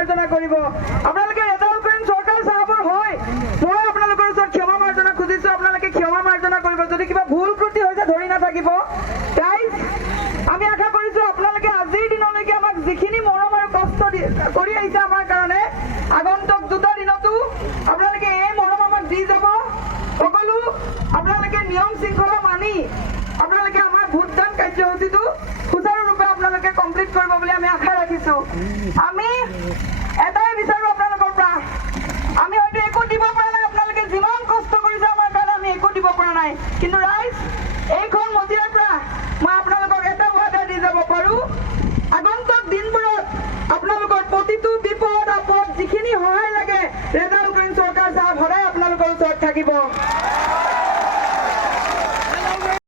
মাৰ্জনা কৰিব আপোনালোকে ৰেজাল্ট কৰিম চৰকাৰ চাহাবৰ হয় মই আপোনালোকৰ ওচৰত ক্ষমা মাৰ্জনা খুজিছো আপোনালোকে ক্ষমা মাৰ্জনা কৰিব যদি কিবা ভুল ত্ৰুটি হৈছে ধৰি নাথাকিব গাইজ আমি আশা কৰিছো আপোনালোকে আজিৰ দিনলৈকে আমাক যিখিনি মৰম আৰু কষ্ট কৰি আহিছে আমাৰ কাৰণে আগন্তুক দুটা দিনতো আপোনালোকে এই মৰম আমাক দি যাব সকলো আপোনালোকে নিয়ম শৃংখলা মানি আপোনালোকে আমাৰ ভোটদান কাৰ্যসূচীটো সুচাৰুৰূপে আপোনালোকে কমপ্লিট কৰিব বুলি আমি আশা ৰাখিছো আমি এটাই বিচাৰো আপোনালোকৰ পৰা আমি হয়তো একো দিব পৰা নাই আপোনালোকে যিমান কষ্ট কৰিছে আমাৰ কাৰণে আমি একো দিব পৰা নাই কিন্তু ৰাইজ